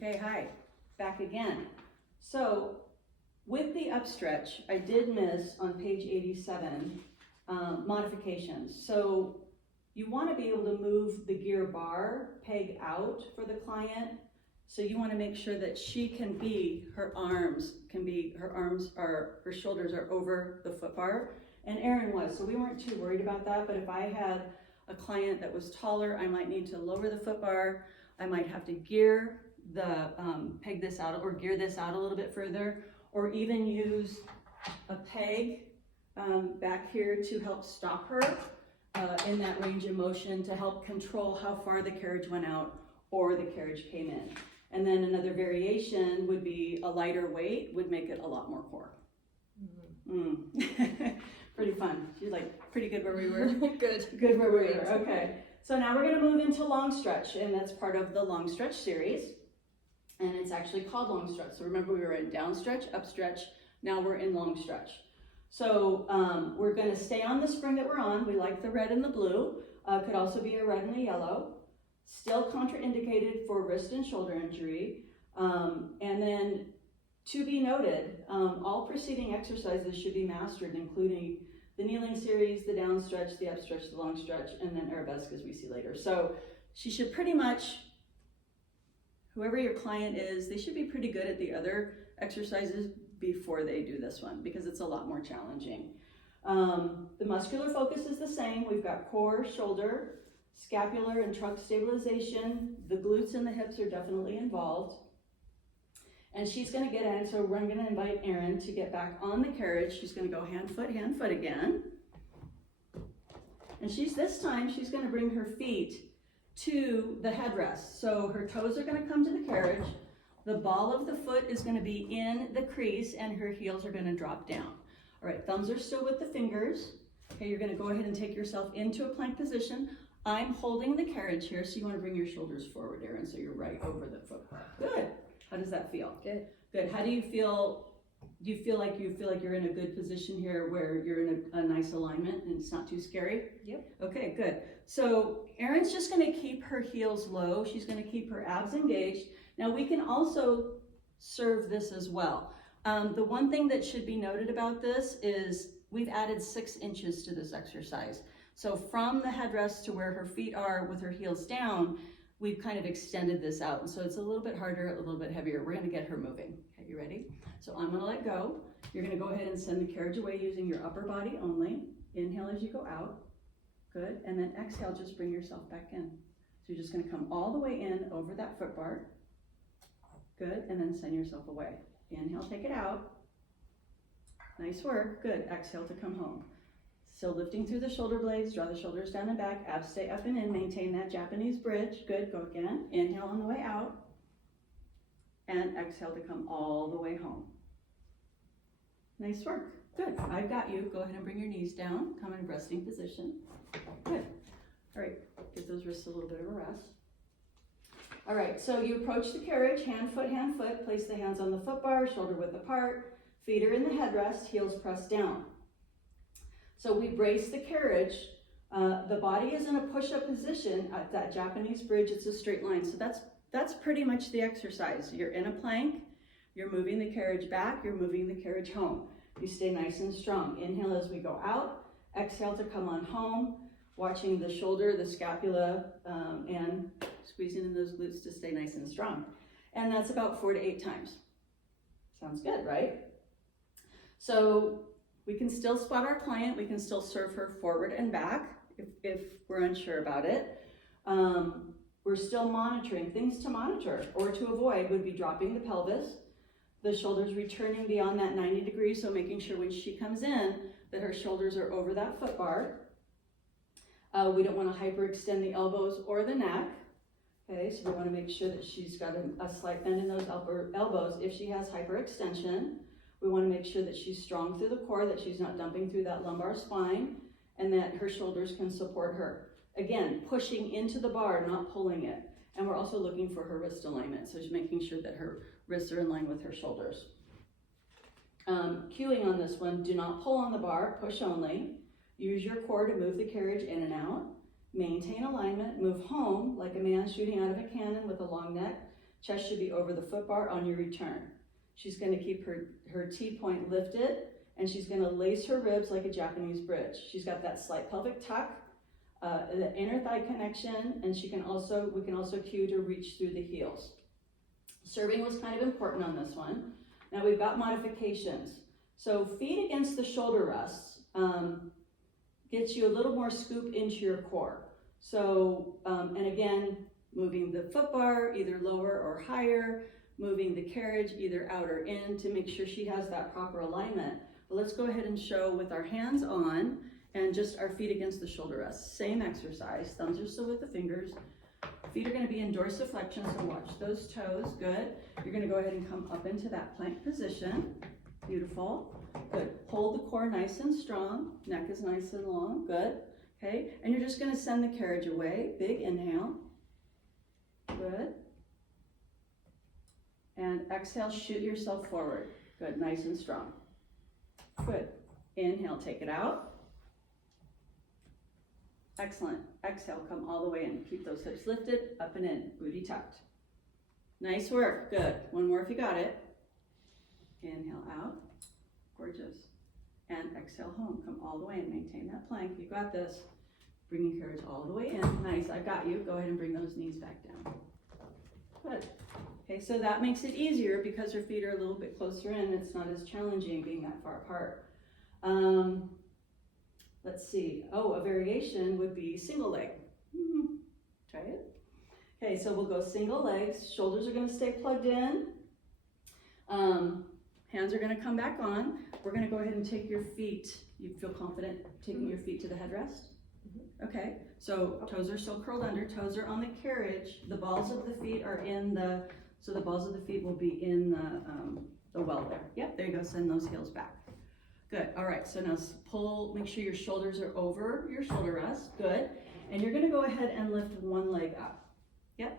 Okay, hi, back again. So with the upstretch, I did miss on page 87 modifications. So you want to be able to move the gear bar peg out for the client. So you want to make sure that she can be, her shoulders are over the foot bar. And Erin was, so we weren't too worried about that. But if I had a client that was taller, I might need to lower the foot bar. I might have to gear the, peg this out or gear this out a little bit further, or even use a peg back here to help stop her in that range of motion to help control how far the carriage went out or the carriage came in. And then another variation would be a lighter weight would make it a lot more core. Pretty fun. She's like pretty good where we were. Good where we were. Okay. So now we're going to move into long stretch, and that's part of the long stretch series. And it's actually called long stretch. So remember, we were in down stretch, up stretch. Now we're in long stretch. So we're going to stay on the spring that we're on. We like the red and the blue. Could also be a red and a yellow. Still contraindicated for wrist and shoulder injury. And then to be noted, all preceding exercises should be mastered, including the kneeling series, the down stretch, the up stretch, the long stretch, and then arabesque as we see later. So she should pretty much, whoever your client is, they should be pretty good at the other exercises before they do this one, because it's a lot more challenging. The muscular focus is the same. We've got core, shoulder, scapular and trunk stabilization. The glutes and the hips are definitely involved. And she's going to get in, so I'm going to invite Erin to get back on the carriage. She's going to go hand, foot again. And this time she's going to bring her feet to the headrest. So her toes are going to come to the carriage. The ball of the foot is going to be in the crease and her heels are going to drop down. All right, thumbs are still with the fingers. Okay, you're going to go ahead and take yourself into a plank position. I'm holding the carriage here, so you want to bring your shoulders forward, Erin, so you're right over the foot bar. Good. How does that feel? Good. Good. How do you feel? Do you feel like you're in a good position here where you're in a nice alignment and it's not too scary? Yep. Okay, good. So Erin's just going to keep her heels low. She's going to keep her abs engaged. Now we can also serve this as well. The one thing that should be noted about this is we've added 6 inches to this exercise. So from the headrest to where her feet are with her heels down, we've kind of extended this out. And so it's a little bit harder, a little bit heavier. We're gonna get her moving. Okay, you ready? So I'm gonna let go. You're gonna go ahead and send the carriage away using your upper body only. Inhale as you go out. Good. And then exhale, just bring yourself back in. So you're just gonna come all the way in over that foot bar. Good. And then send yourself away. Inhale, take it out. Nice work. Good. Exhale to come home. So lifting through the shoulder blades, draw the shoulders down and back, abs stay up and in, maintain that Japanese bridge. Good, go again. Inhale on the way out, and exhale to come all the way home. Nice work, good. I've got you. Go ahead and bring your knees down, come in resting position. Good, all right, give those wrists a little bit of a rest. All right, so you approach the carriage, hand, foot, place the hands on the foot bar, shoulder width apart, feet are in the headrest, heels pressed down. So we brace the carriage. The body is in a push-up position at that Japanese bridge. It's a straight line. So that's pretty much the exercise. You're in a plank. You're moving the carriage back. You're moving the carriage home. You stay nice and strong. Inhale as we go out. Exhale to come on home. Watching the shoulder, the scapula, and squeezing in those glutes to stay nice and strong. And that's about 4 to 8 times. Sounds good, right? So we can still spot our client. We can still serve her forward and back if we're unsure about it. We're still monitoring. Things to monitor or to avoid would be dropping the pelvis, the shoulders returning beyond that 90 degrees, so making sure when she comes in that her shoulders are over that foot bar. We don't want to hyperextend the elbows or the neck. Okay, so we want to make sure that she's got a slight bend in those elbows if she has hyperextension. We want to make sure that she's strong through the core, that she's not dumping through that lumbar spine, and that her shoulders can support her. Again, pushing into the bar, not pulling it. And we're also looking for her wrist alignment, so she's making sure that her wrists are in line with her shoulders. Cueing on this one, do not pull on the bar, push only. Use your core to move the carriage in and out. Maintain alignment, move home like a man shooting out of a cannon with a long neck. Chest should be over the foot bar on your return. She's gonna keep her T-point lifted, and she's gonna lace her ribs like a Japanese bridge. She's got that slight pelvic tuck, the inner thigh connection, and we can also cue to reach through the heels. Serving was kind of important on this one. Now we've got modifications. So feet against the shoulder rests gets you a little more scoop into your core. So, and again, moving the foot bar either lower or higher, moving the carriage either out or in to make sure she has that proper alignment. But let's go ahead and show with our hands on and just our feet against the shoulder rests. Same exercise, thumbs are still with the fingers. Feet are gonna be in dorsiflexion, so watch those toes, good. You're gonna go ahead and come up into that plank position. Beautiful, good. Hold the core nice and strong, neck is nice and long, good. Okay, and you're just gonna send the carriage away, big inhale, good. And exhale, shoot yourself forward, good, nice and strong. Good, inhale, take it out. Excellent, exhale, come all the way in. Keep those hips lifted, up and in, booty tucked. Nice work, good. One more if you got it. Inhale out, gorgeous. And exhale home, come all the way in, maintain that plank, you got this. Bring your carriage all the way in, nice, I got you. Go ahead and bring those knees back down. Good. Okay, so that makes it easier because her feet are a little bit closer in. It's not as challenging being that far apart. Let's see. Oh, a variation would be single leg. Try it. Okay, so we'll go single legs. Shoulders are going to stay plugged in. Hands are going to come back on. We're going to go ahead and take your feet. You feel confident taking your feet to the headrest? Okay, so toes are still curled under. Toes are on the carriage. The balls of the feet are in the, so the balls of the feet will be in the well there. Yep, there you go. Send those heels back. Good, all right, so now pull, make sure your shoulders are over your shoulder rest, good. And you're gonna go ahead and lift one leg up. Yep,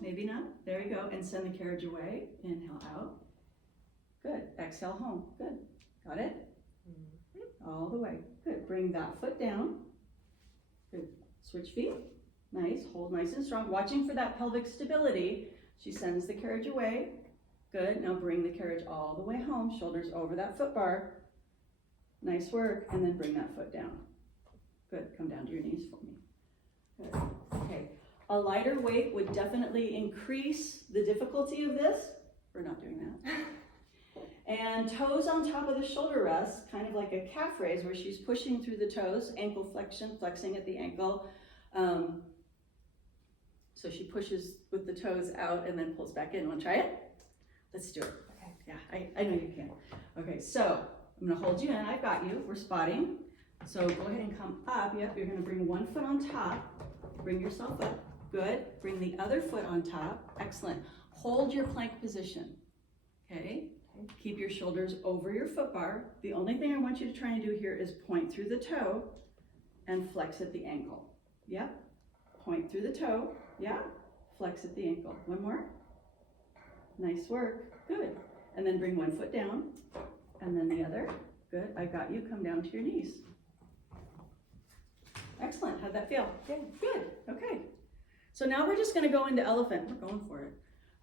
maybe not, there you go, and send the carriage away, inhale out. Good, exhale home, good, got it? All the way, good, bring that foot down. Good, switch feet, nice, hold nice and strong, watching for that pelvic stability. She sends the carriage away. Good, now bring the carriage all the way home, shoulders over that foot bar. Nice work, and then bring that foot down. Good, come down to your knees for me. Good, okay. A lighter weight would definitely increase the difficulty of this. We're not doing that. And toes on top of the shoulder rest, kind of like a calf raise where she's pushing through the toes, ankle flexion, flexing at the ankle. So she pushes with the toes out and then pulls back in. Want to try it? Let's do it. Okay. Yeah, I know you can. Okay, so I'm gonna hold you in, I've got you, we're spotting. So go ahead and come up, yep, you're gonna bring one foot on top, bring yourself up, good. Bring the other foot on top, excellent. Hold your plank position, okay? Keep your shoulders over your foot bar. The only thing I want you to try and do here is point through the toe and flex at the ankle. Yep, point through the toe, yeah, flex at the ankle. One more. Nice work, good. And then bring one foot down, and then the other. Good, I got you, come down to your knees. Excellent, how'd that feel? Good, okay. So now we're just gonna go into elephant. We're going for it.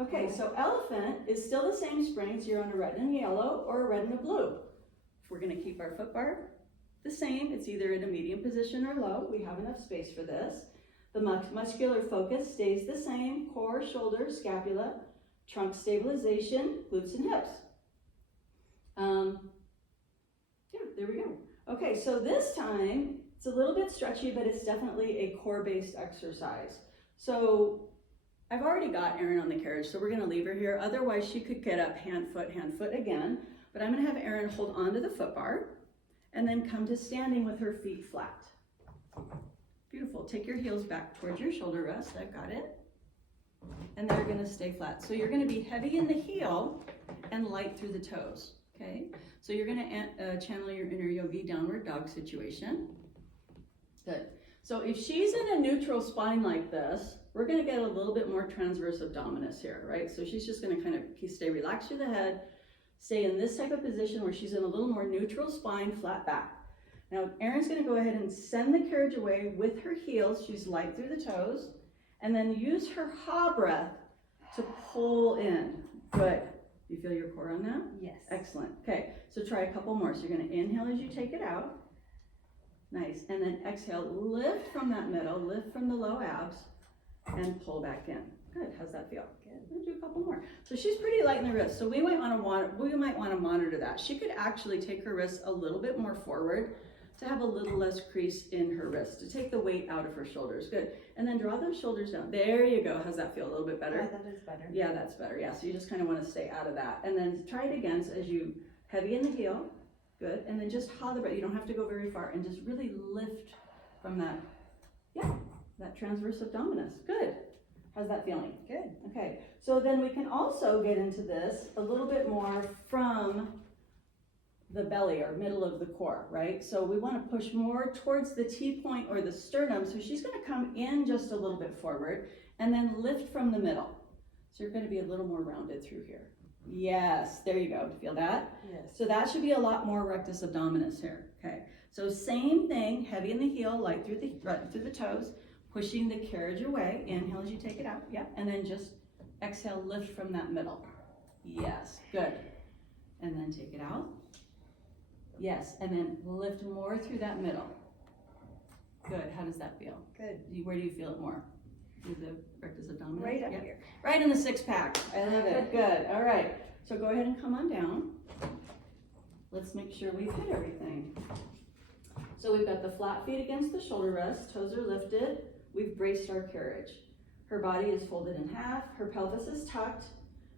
Okay, so elephant is still the same springs. You're on a red and yellow or a red and a blue. We're gonna keep our foot bar the same. It's either in a medium position or low. We have enough space for this. The muscular focus stays the same. Core, shoulders, scapula, trunk stabilization, glutes and hips. Yeah, there we go. Okay, so this time, it's a little bit stretchy, but it's definitely a core-based exercise. So I've already got Erin on the carriage, so we're gonna leave her here. Otherwise, she could get up hand, foot again. But I'm gonna have Erin hold onto the foot bar and then come to standing with her feet flat. Beautiful, take your heels back towards your shoulder rest, I've got it. And they're gonna stay flat. So you're gonna be heavy in the heel and light through the toes, okay? So you're gonna channel your inner yogi downward dog situation. Good. So if she's in a neutral spine like this, we're gonna get a little bit more transverse abdominis here, right? So she's just gonna kind of stay relaxed through the head, stay in this type of position where she's in a little more neutral spine, flat back. Now, Erin's gonna go ahead and send the carriage away with her heels. She's light through the toes. And then use her ha breath to pull in. Good. Do you feel your core on that? Yes. Excellent. Okay, so try a couple more. So you're gonna inhale as you take it out. Nice. And then exhale, lift from that middle, lift from the low abs, and pull back in. Good. How's that feel? Good. We'll do a couple more. So she's pretty light in the wrist. So we might want to monitor that. She could actually take her wrist a little bit more forward to have a little less crease in her wrist, to take the weight out of her shoulders. Good. And then draw those shoulders down. There you go. How's that feel? A little bit better? Yeah, that is better. Yeah, that's better. Yeah, so you just kind of want to stay out of that. And then try it again. So as you heavy in the heel. Good. And then just hover the breath. You don't have to go very far. And just really lift from that, that transverse abdominis. Good. How's that feeling? Good. Okay. So then we can also get into this a little bit more from the belly or middle of the core, right? So we want to push more towards the T-point or the sternum. So she's going to come in just a little bit forward and then lift from the middle. So you're going to be a little more rounded through here. Yes, there you go. Feel that? Yes. So that should be a lot more rectus abdominis here. Okay. So same thing, heavy in the heel, light through the toes, pushing the carriage away. Inhale as you take it out. Yep. And then just exhale, lift from that middle. Yes. Good. And then take it out. Yes, and then lift more through that middle. Good. How does that feel? Good. Where do you feel it more? Through the rectus abdominis? Right up Yep. here. Right in the six pack. I love it. Good. All right. So go ahead and come on down. Let's make sure we've hit everything. So we've got the flat feet against the shoulder rest. Toes are lifted. We've braced our carriage. Her body is folded in half. Her pelvis is tucked.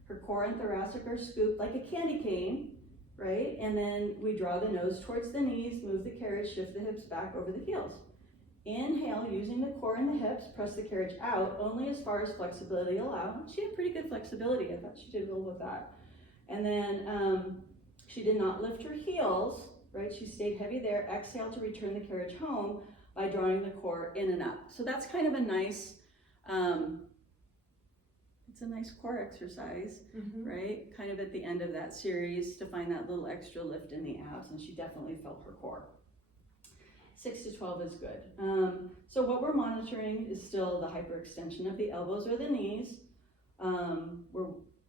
Her core and thoracic are scooped like a candy cane. Right? And then we draw the nose towards the knees, move the carriage, shift the hips back over the heels. Inhale, using the core and the hips, press the carriage out only as far as flexibility allow. She had pretty good flexibility. I thought she did well with that. And then she did not lift her heels, right? She stayed heavy there. Exhale to return the carriage home by drawing the core in and up. So that's kind of a nice, it's a nice core exercise, right? Kind of at the end of that series to find that little extra lift in the abs, and she definitely felt her core. 6 to 12 is good. So what we're monitoring is still the hyperextension of the elbows or the knees.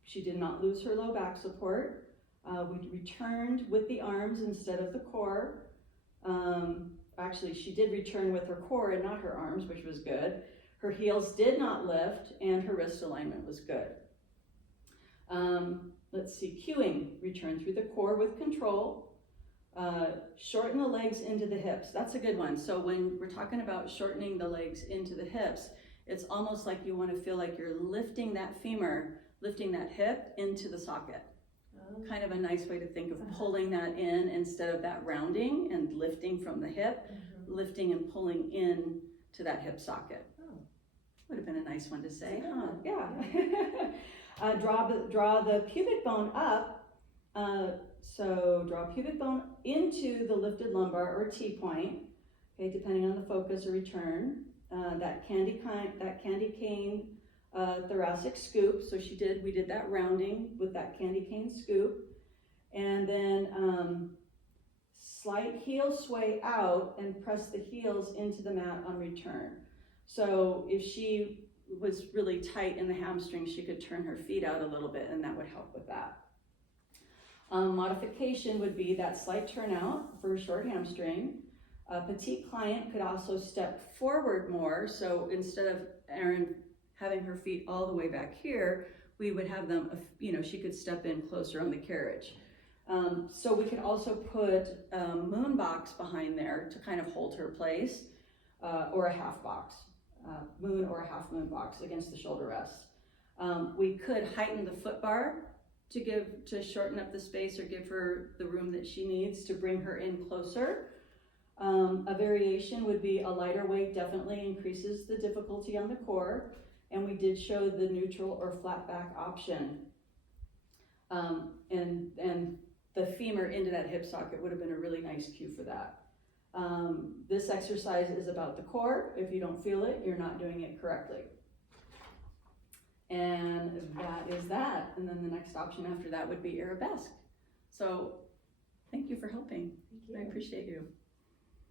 She did not lose her low back support. We returned with the arms instead of the core. Actually, she did return with her core and not her arms, which was good. Her heels did not lift, and her wrist alignment was good. Let's see, cueing, return through the core with control. Shorten the legs into the hips. That's a good one. So when we're talking about shortening the legs into the hips, it's almost like you want to feel like you're lifting that femur, lifting that hip into the socket. Kind of a nice way to think of pulling that in instead of that rounding and lifting from the hip, lifting and pulling in to that hip socket. Would have been a nice one to say, huh? Yeah. Draw the pubic bone up. So draw pubic bone into the lifted lumbar or T-point, okay, depending on the focus or return. That candy cane thoracic scoop. So we did that rounding with that candy cane scoop. And then slight heel sway out and press the heels into the mat on return. So if she was really tight in the hamstring, she could turn her feet out a little bit, and that would help with that. Modification would be that slight turnout for a short hamstring. A petite client could also step forward more. So instead of Erin having her feet all the way back here, we would have them, she could step in closer on the carriage. So we could also put a moon box behind there to kind of hold her place, or a half box. Moon or a half moon box against the shoulder rest. We could heighten the foot bar to shorten up the space or give her the room that she needs to bring her in closer. A variation would be a lighter weight definitely increases the difficulty on the core, and we did show the neutral or flat back option. And the femur into that hip socket would have been a really nice cue for that. This exercise is about the core. If you don't feel it, you're not doing it correctly. And that is that. And then the next option after that would be arabesque. So thank you for helping. Thank you. I appreciate you.